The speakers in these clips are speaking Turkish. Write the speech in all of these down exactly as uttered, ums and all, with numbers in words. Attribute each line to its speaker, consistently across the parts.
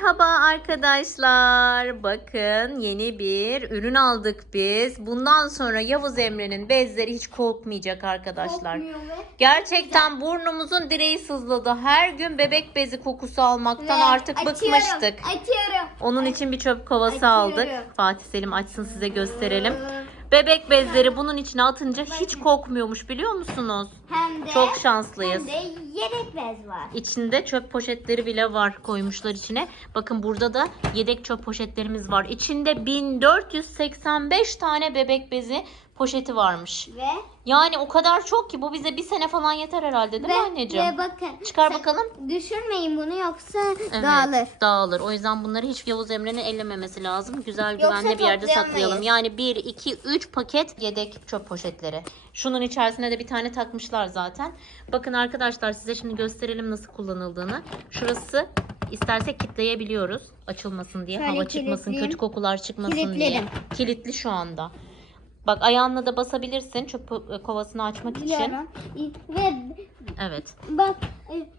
Speaker 1: Merhaba arkadaşlar. Bakın yeni bir ürün aldık biz. Bundan sonra Yavuz Emre'nin bezleri hiç kokmayacak arkadaşlar.
Speaker 2: Kokmuyor ve
Speaker 1: Gerçekten burnumuzun direği sızladı. Her gün bebek bezi kokusu almaktan
Speaker 2: Ve
Speaker 1: artık
Speaker 2: açıyorum,
Speaker 1: bıkmıştık.
Speaker 2: Açıyorum.
Speaker 1: Onun için bir çöp kovası
Speaker 2: Açıyorum.
Speaker 1: aldık. Fatih Selim açsın size gösterelim. Bebek bezleri bunun içine atınca hiç kokmuyormuş biliyor musunuz?
Speaker 2: Hem de
Speaker 1: Çok şanslıyız.
Speaker 2: Hem de yedek bez var.
Speaker 1: İçinde çöp poşetleri bile var, koymuşlar içine. Bakın burada da yedek çöp poşetlerimiz var. İçinde bin dört yüz seksen beş tane bebek bezi poşeti varmış.
Speaker 2: Ve
Speaker 1: Yani o kadar çok ki bu bize bir sene falan yeter herhalde değil mi
Speaker 2: ve,
Speaker 1: anneciğim?
Speaker 2: ve bakın.
Speaker 1: Çıkar
Speaker 2: sen-
Speaker 1: bakalım.
Speaker 2: Düşürmeyin bunu yoksa
Speaker 1: Evet,
Speaker 2: dağılır.
Speaker 1: dağılır. O yüzden bunları hiç Yavuz Emre'nin ellememesi lazım. Güzel
Speaker 2: Yoksa
Speaker 1: güvenli bir yerde
Speaker 2: toplayamayız.
Speaker 1: saklayalım. Yani bir, iki, üç paket yedek çöp poşetleri. Şunun içerisine de bir tane takmışlar zaten. Bakın arkadaşlar size şimdi gösterelim nasıl kullanıldığını. Şurası istersek kilitleyebiliyoruz. Açılmasın diye,
Speaker 2: Şöyle
Speaker 1: hava çıkmasın,
Speaker 2: kilitleyeyim.
Speaker 1: kötü kokular çıkmasın diye.
Speaker 2: Kilitledim.
Speaker 1: Kilitli şu anda. Bak ayağınla da basabilirsin çöp kovasını açmak için.
Speaker 2: Biliyorum. Ve
Speaker 1: Evet.
Speaker 2: bak e,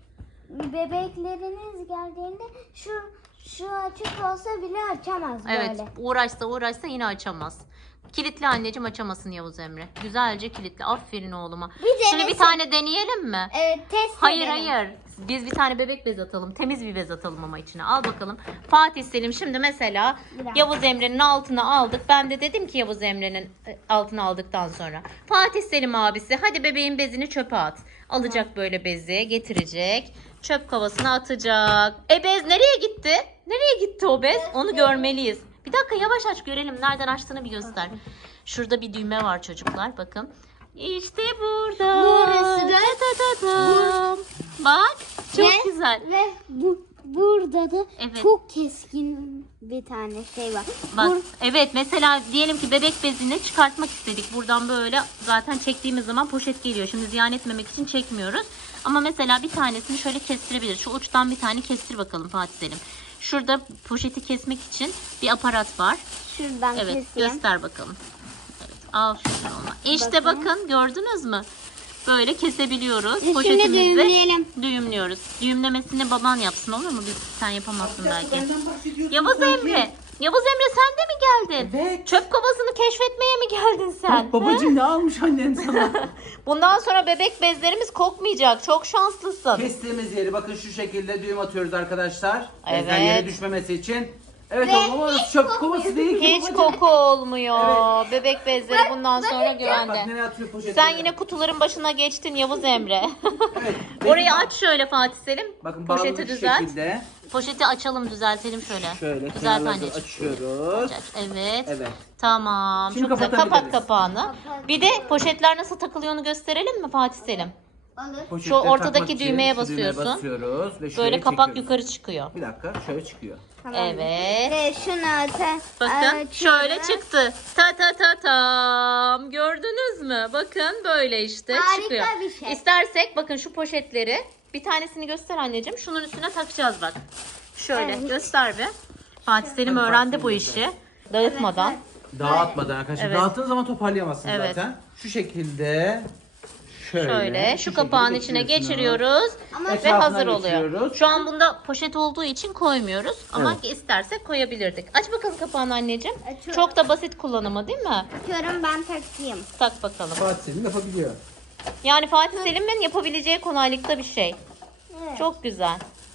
Speaker 2: bebekleriniz geldiğinde şu şu açık olsa bile açamaz
Speaker 1: Evet,
Speaker 2: böyle.
Speaker 1: uğraşsa uğraşsa yine açamaz. Kilitli anneciğim, açamasın Yavuz Emre. Güzelce kilitli. Aferin oğluma.
Speaker 2: Bir
Speaker 1: Şimdi bir
Speaker 2: denesin.
Speaker 1: tane deneyelim mi?
Speaker 2: Evet, test
Speaker 1: Hayır
Speaker 2: edelim.
Speaker 1: hayır. Biz bir tane bebek bez atalım. Temiz bir bez atalım ama içine. Al bakalım. Fatih Selim şimdi mesela
Speaker 2: Biraz.
Speaker 1: Yavuz Emre'nin altına aldık. Ben de dedim ki Yavuz Emre'nin e, altına aldıktan sonra. Fatih Selim abisi hadi bebeğin bezini çöpe at. Alacak böyle bezi, getirecek. Çöp kovasına atacak. E bez nereye gitti? Nereye gitti o bez? Onu görmeliyiz. Bir dakika yavaş aç görelim. Nereden açtığını bir göster. Şurada bir düğme var çocuklar. Bakın. İşte burada.
Speaker 2: Burası da-
Speaker 1: Ta ta ta. Bak. Çok
Speaker 2: Ve-
Speaker 1: güzel.
Speaker 2: Ve bu, burada da
Speaker 1: Evet.
Speaker 2: çok keskin bir tane şey var.
Speaker 1: Bak
Speaker 2: Bur-
Speaker 1: evet mesela diyelim ki bebek bezini çıkartmak istedik. Buradan böyle zaten çektiğimiz zaman poşet geliyor. Şimdi ziyan etmemek için çekmiyoruz. Ama mesela bir tanesini şöyle kestirebiliriz. Şu uçtan bir tane kestir bakalım Fatih Selim. Şurada poşeti kesmek için bir aparat var.
Speaker 2: Şuradan
Speaker 1: Evet
Speaker 2: keseyim.
Speaker 1: göster bakalım. Evet, aferin ona. İşte
Speaker 2: Bakın.
Speaker 1: bakın gördünüz mü? Böyle kesebiliyoruz.
Speaker 2: Şimdi
Speaker 1: Poşetimizi
Speaker 2: düğümleyelim.
Speaker 1: düğümlüyoruz. Düğümlemesini baban yapsın olur mu? Biz, sen yapamazsın belki.
Speaker 3: Benden bahsediyorsun
Speaker 1: Yavuz
Speaker 3: sanki.
Speaker 1: Emre. Yavuz Emre sen de mi geldin?
Speaker 3: Evet.
Speaker 1: Çöp kovasını keşfetmeye mi geldin sen?
Speaker 3: Bak babacığım ne almış annen sana?
Speaker 1: Bundan sonra bebek bezlerimiz kokmayacak. Çok şanslısın.
Speaker 3: Kestiğimiz yeri bakın şu şekilde düğüm atıyoruz arkadaşlar.
Speaker 1: Evet.
Speaker 3: Bezden yere düşmemesi için. Evet
Speaker 2: Ve
Speaker 3: oğlum ama
Speaker 2: hiç
Speaker 3: çöp
Speaker 2: kokmuyor.
Speaker 3: kovası değil ki
Speaker 1: Hiç
Speaker 3: babacığım.
Speaker 1: koku olmuyor. Bebek bezleri bundan sonra
Speaker 3: Bak
Speaker 1: güvende.
Speaker 3: nereye atıyor poşetleri.
Speaker 1: Sen yine kutuların başına geçtin Yavuz Emre.
Speaker 3: Evet.
Speaker 1: Orayı aç şöyle Fatih Selim.
Speaker 3: Bakın
Speaker 1: Poşeti
Speaker 3: bağladık şu
Speaker 1: düzelt.
Speaker 3: şekilde.
Speaker 1: Poşeti açalım, düzeltelim şöyle.
Speaker 3: Şöyle
Speaker 1: Düzelt
Speaker 3: kenarları
Speaker 1: anneciğim.
Speaker 3: açıyoruz.
Speaker 1: Evet.
Speaker 3: Evet.
Speaker 1: Tamam.
Speaker 3: Şimdi
Speaker 1: Çok güzel. Kapat
Speaker 3: kapatabiliriz.
Speaker 1: kapağını.
Speaker 2: Kapat.
Speaker 1: Bir de poşetler nasıl takılıyorunu gösterelim mi Fatih Selim?
Speaker 2: Olur.
Speaker 3: Poşetleri
Speaker 1: ortadaki
Speaker 3: takmak için
Speaker 1: düğmeye
Speaker 3: şu düğmeye
Speaker 1: basıyorsun.
Speaker 3: basıyoruz ve
Speaker 1: Böyle
Speaker 3: şuraya
Speaker 1: kapak
Speaker 3: çekiyoruz.
Speaker 1: yukarı çıkıyor.
Speaker 3: Bir dakika şöyle çıkıyor.
Speaker 2: Tamam.
Speaker 1: Evet.
Speaker 2: Ve şunu ata.
Speaker 1: Bakın
Speaker 2: açıyoruz.
Speaker 1: şöyle çıktı. Ta ta ta tam. Gördünüz mü? Bakın böyle işte
Speaker 2: Harika
Speaker 1: çıkıyor.
Speaker 2: bir şey.
Speaker 1: İstersek bakın şu poşetleri bir tanesini göster anneciğim. Şunun üstüne takacağız bak. Şöyle
Speaker 2: Evet.
Speaker 1: göster bir. Fatih Selim
Speaker 3: Hadi
Speaker 1: öğrendi
Speaker 3: Fatih
Speaker 1: bu
Speaker 3: Selim
Speaker 1: işi. Dağıtmadan.
Speaker 3: Dağıtmadan arkadaşlar.
Speaker 1: Evet.
Speaker 3: Dağıttığın zaman toparlayamazsın
Speaker 1: Evet.
Speaker 3: zaten. Şu şekilde şöyle.
Speaker 1: Şöyle şu kapağın
Speaker 3: şekilde
Speaker 1: içine
Speaker 3: geçiriyorsunuz.
Speaker 1: geçiriyoruz
Speaker 2: Ama
Speaker 1: ve
Speaker 3: etrafına
Speaker 1: hazır oluyor.
Speaker 3: geçiriyoruz.
Speaker 1: Şu an bunda poşet olduğu için koymuyoruz ama
Speaker 3: Evet.
Speaker 1: istersek koyabilirdik. Aç bakalım kapağını anneciğim.
Speaker 2: Açıyorum.
Speaker 1: Çok da basit kullanımı değil mi?
Speaker 2: Atıyorum ben takayım.
Speaker 1: Tak bakalım.
Speaker 3: Fatih Selim yapabiliyor.
Speaker 1: Yani Fatih Selim'in yapabileceği kolaylıkta bir şey.
Speaker 2: Evet.
Speaker 1: Çok güzel.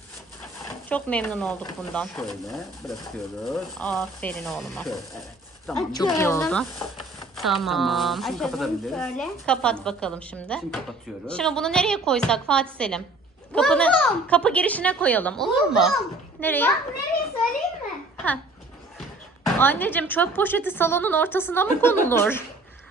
Speaker 1: Çok memnun olduk bundan.
Speaker 3: Şöyle bırakıyoruz.
Speaker 1: Aferin oğluma.
Speaker 3: Şöyle evet. Tamam.
Speaker 1: Çok iyi
Speaker 2: Açıyorum.
Speaker 1: oldu. Tamam.
Speaker 3: Tamam. Şimdi
Speaker 2: Açalım
Speaker 3: kapatabiliriz.
Speaker 2: şöyle.
Speaker 1: Kapat bakalım şimdi.
Speaker 3: Şimdi kapatıyoruz.
Speaker 1: Şimdi bunu nereye koysak Fatih Selim? Kapını,
Speaker 2: Buldum.
Speaker 1: kapı girişine koyalım. Olur mu?
Speaker 2: Buldum.
Speaker 1: Nereye?
Speaker 2: Bak nereye söyleyeyim mi?
Speaker 1: Heh. Anneciğim çöp poşeti salonun ortasına mı konulur?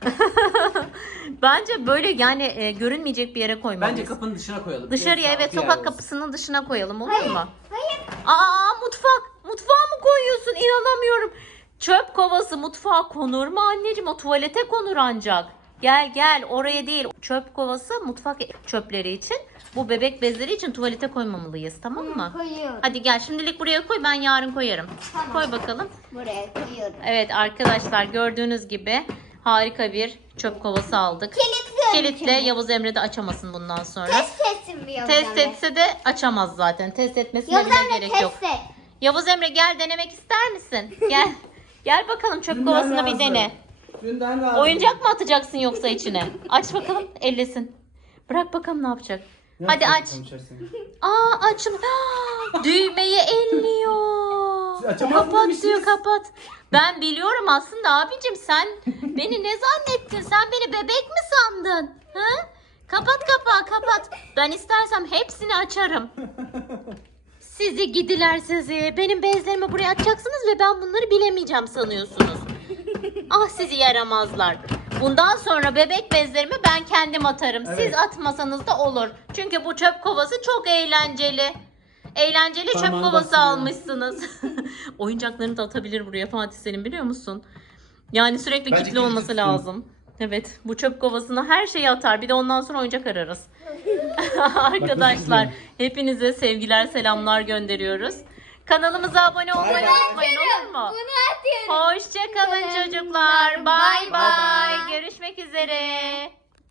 Speaker 1: Bence böyle yani e, görünmeyecek bir yere koymalıyız.
Speaker 3: Bence kapının dışına koyalım.
Speaker 1: Dışarıya
Speaker 3: Sağ-
Speaker 1: evet
Speaker 3: diğer
Speaker 1: sokak
Speaker 3: olsun.
Speaker 1: kapısının dışına koyalım olur
Speaker 2: Hayır.
Speaker 1: mu?
Speaker 2: Hayır.
Speaker 1: Aa mutfak. Mutfağa mı koyuyorsun? İnanamıyorum. Çöp kovası mutfağa konur mu anneciğim? O tuvalete konur ancak. Gel gel oraya değil. Çöp kovası mutfak çöpleri için. Bu bebek bezleri için tuvalete koymamalıyız tamam mı?
Speaker 2: Koyuyorum.
Speaker 1: Hadi gel şimdilik buraya koy ben yarın koyarım.
Speaker 2: Tamam.
Speaker 1: Koy bakalım.
Speaker 2: Buraya koyuyorum.
Speaker 1: Evet arkadaşlar gördüğünüz gibi harika bir çöp kovası aldık.
Speaker 2: Kilitliyorum
Speaker 1: Kilitle
Speaker 2: şimdi.
Speaker 1: Yavuz Emre de açamasın bundan sonra.
Speaker 2: Test etsin bir Yavuz
Speaker 1: Test
Speaker 2: Emre.
Speaker 1: etse de açamaz zaten. Test etmesine
Speaker 2: Yavuz
Speaker 1: bile
Speaker 2: Emre
Speaker 1: gerek
Speaker 2: test
Speaker 1: yok.
Speaker 2: et.
Speaker 1: Yavuz Emre gel denemek ister misin? Gel. Gel bakalım çöp
Speaker 3: Dünden
Speaker 1: kovasını bir
Speaker 3: razı.
Speaker 1: dene.
Speaker 3: Dünden razı.
Speaker 1: Oyuncak mı atacaksın yoksa içine? Aç bakalım ellesin. Bırak bakalım ne yapacak.
Speaker 3: Ne
Speaker 1: Hadi
Speaker 3: yapacak
Speaker 1: aç.
Speaker 3: bakalım içerisine?
Speaker 1: Aa açım. Aa, düğmeyi elliyor.
Speaker 3: Siz açamaz
Speaker 1: Kapat
Speaker 3: mıymışsınız?
Speaker 1: diyor kapat. Ben biliyorum aslında abicim, sen beni ne zannettin? Sen beni bebek mi sandın? Ha? Kapat kapağı kapat. Ben istersem hepsini açarım. Sizi gidiler sizi. Benim bezlerimi buraya atacaksınız ve ben bunları bilemeyeceğim sanıyorsunuz. Ah sizi yaramazlar. Bundan sonra bebek bezlerimi ben kendim atarım. Siz
Speaker 3: Evet.
Speaker 1: atmasanız da olur. Çünkü bu çöp kovası çok eğlenceli. Eğlenceli çöp
Speaker 3: Parmağını
Speaker 1: kovası
Speaker 3: basıyor.
Speaker 1: almışsınız. Oyuncaklarını da atabilir buraya Fatih senin, biliyor musun? Yani sürekli
Speaker 3: Bence
Speaker 1: kilitli olması
Speaker 3: kilitli tutun.
Speaker 1: lazım. Evet, bu çöp kovasına her şeyi atar. Bir de ondan sonra oyuncak ararız. Arkadaşlar hepinize sevgiler selamlar gönderiyoruz. Kanalımıza abone olmayı
Speaker 3: Bay bay.
Speaker 1: unutmayın, olur mu?
Speaker 2: Bunu atıyorum.
Speaker 1: Hoşça kalın çocuklar. Bay bay. Görüşmek üzere.